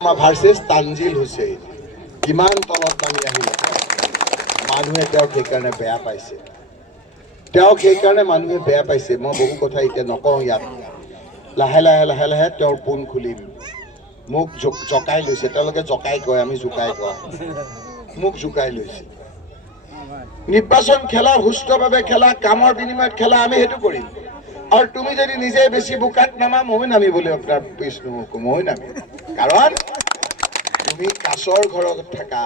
versus Tanzil Hussain কিমান তলত নামি আহিলে মানুহে তেওঁক সেইকাৰণে বেয়া পাইছে মই বহু কথা এতিয়া নকওঁ ইয়াত লাহে লাহে তেওঁৰ পোন খুলিম মোক জকাই লৈছে তেওঁলোকে জকাই কয় আমি জোকাই কওঁ মোক জোকাই লৈছে নিৰ্বাচন খেলা সুস্থভাৱে খেলা কামৰ বিনিময়ত খেলা আমি সেইটো কৰিম আৰু তুমি যদি নিজে বেছি বোকাত নামা মই নামিবলৈ আপোনাৰ পিছ নহওঁ মই নামিম কাৰণ তুমি কাছৰ ঘৰত থাকা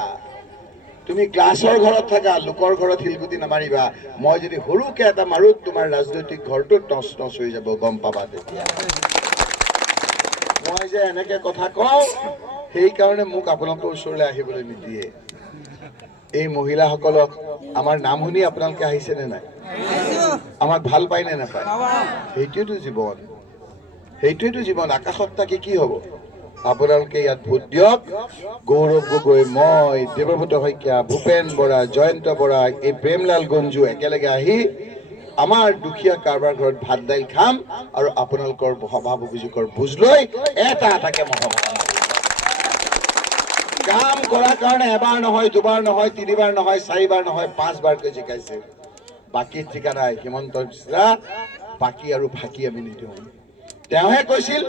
তুমি গ্লাছৰ ঘৰত থাকা লোকৰ ঘৰত শিলগুটি নামাৰিবা মই যদি সৰুকে এটা মাৰো তোমাৰ ৰাজনৈতিক ঘৰটো টচ টচ হৈ যাব গম পাবা তেতিয়া মই যে এনেকে কথা কওঁ সেইকাৰণে মোক আপোনালোকৰ ওচৰলৈ আহিবলৈ নিদিয়ে এই মহিলাসকলক আমাৰ নাম শুনি আপোনালোকে আহিছে নে নাই আমাক ভাল পায় নে নাপায় সেইটোৱেতো জীৱন আকাশত থাকি কি হ'ব আপোনালোকে ইয়াত ভোট দিয়ক গৌৰৱ গগৈ মই দেৱব্ৰত শইকীয়া ভূপেন বৰা জয়ন্ত বৰা এই প্ৰেমলাল গঞ্জু একেলগে আহি আমাৰ দুখীয়া কাৰোবাৰ ঘৰত ভাত দাইল খাম আৰু আপোনালোকৰ সভা অভিযোগৰ বুজ লৈ এটাকে কাম কৰাৰ কাৰণে এবাৰ নহয় দুবাৰ নহয় তিনিবাৰ নহয় চাৰিবাৰ নহয় পাঁচবাৰকৈ জিকাইছে বাকী ঠিকা নাই হিমন্ত বিশ্বা বাকী আৰু ফাঁকি আমি নিদিওঁ তেওঁহে কৈছিল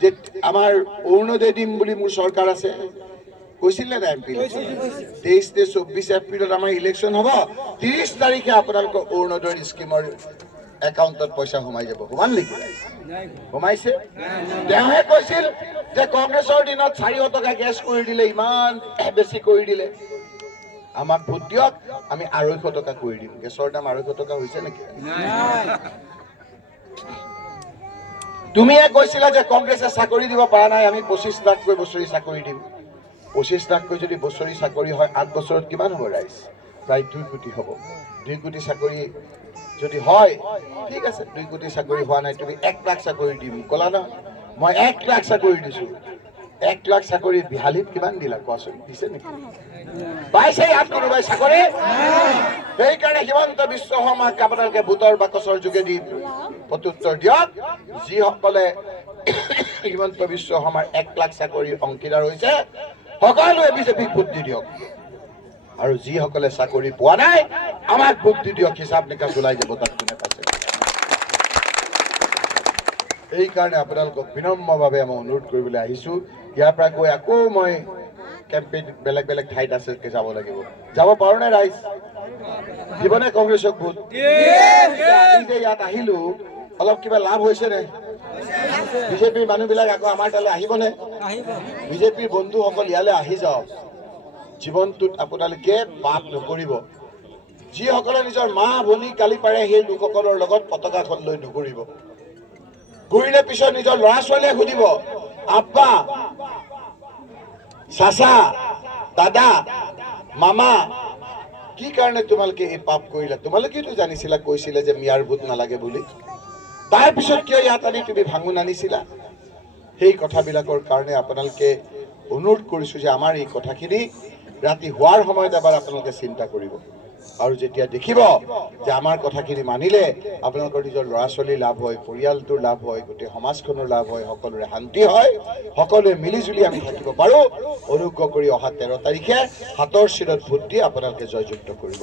যে আমাৰ অৰুণোদয় দিম বুলি মোৰ চৰকাৰ আছে কৈছিল নে নাই এমপি 23-24 এপ্ৰিলত আমাৰ ইলেকশ্যন হ'ব 30 তাৰিখে আপোনালোকৰ অৰুণোদয় স্কিমৰ একাউণ্টত পইচা সোমাই যাব সোমাল নেকি সোমাইছে তেওঁহে কৈছিল যে কংগ্ৰেছৰ দিনত 400 টকা গেছ কৰি দিলে ইমান বেছি কৰি দিলে আমাক ভোট দিয়ক আমি 250 টকা কৰি দিম গেছৰ দাম 250 টকা হৈছে নেকি তুমিয়ে কৈছিলা যে কংগ্ৰেছে চাকৰি দিব পৰা নাই আমি 25 লাখকৈ বছৰি চাকৰি দিম 25 লাখকৈ যদি বছৰি চাকৰি হয় 8 বছৰত কিমান হ'ব ৰাইজ প্ৰায় 2 কোটি হ'ব 2 কোটি চাকৰি যদি হয় ঠিক আছে 2 কোটি চাকৰি হোৱা নাই তুমি 1 লাখ চাকৰি দিম ক'লা ন মই 1 লাখ চাকৰি দিছো 1 লাখ চাকৰি বিহালীত কিমান দিলা কোৱাচোন দিছে নেকি পাইছে ইয়াত কোনোবাই চাকৰি সেইকাৰণে হিমন্ত বিশ্ব শৰ্মাক আপোনালোকে ভোটৰ বাকচৰ যোগেদি প্ৰত্যুত্তৰ দিয়ক যিসকলে হিমন্ত বিশ্ব শৰ্মাৰ 1 লাখ চাকৰি অংশীদাৰ হৈছে সকলোৱে বিজেপিক ভোট দি দিয়ক আৰু যিসকলে চাকৰি পোৱা নাই আমাক ভোট দি দিয়ক হিচাপ নিকাচ ওলাই যাব তাত কোনে পাইছে এইকাৰণে আপোনালোকক বিনম্ৰভাৱে মই অনুৰোধ কৰিবলৈ আহিছোঁ ইয়াৰ পৰা গৈ আকৌ মই কেম্পেইন বেলেগ বেলেগ ঠাইত আছে যাব লাগিব যাব পাৰো নে ৰাইজ দিবনে কংগ্ৰেছক ভোট আমি যে ইয়াত আহিলো অলপ কিবা লাভ হৈছে নে বিজেপিৰ মানুহবিলাক আকৌ আমাৰ তালৈ আহিবনে বিজেপিৰ বন্ধুসকল ইয়ালৈ আহি যাওক জীৱনটোত আপোনালোকে পাপ নকৰিব যিসকলে নিজৰ মা ভনী কালি পাৰে সেই লোকসকলৰ লগত পতাকাখন লৈ নকৰিব ঘূৰিলে পিছত নিজৰ ল'ৰা ছোৱালীয়ে সুধিব আব্বা চাচা দাদা মামা কি কাৰণে তোমালোকে এই পাপ কৰিলা তোমালোকেতো জানিছিলা কৈছিলে যে মিয়াৰ ভোট নালাগে বুলি তাৰপিছত কিয় ইয়াত আনি তুমি ভাঙোন আনিছিলা সেই কথাবিলাকৰ কাৰণে আপোনালোকে অনুৰোধ কৰিছো যে আমাৰ এই কথাখিনি ৰাতি হোৱাৰ সময়ত এবাৰ আপোনালোকে চিন্তা কৰিব আৰু যেতিয়া দেখিব যে আমাৰ কথাখিনি মানিলে আপোনালোকৰ নিজৰ ল'ৰা ছোৱালীৰ লাভ হয় পৰিয়ালটোৰ লাভ হয় গোটেই সমাজখনৰ লাভ হয় সকলোৰে শান্তি হয় সকলোৱে মিলিজুলি আমি থাকিব পাৰো অনুগ্ৰহ কৰি অহা 13 তাৰিখে হাতৰ চিৰত ভোট দি আপোনালোকে জয়যুক্ত কৰিব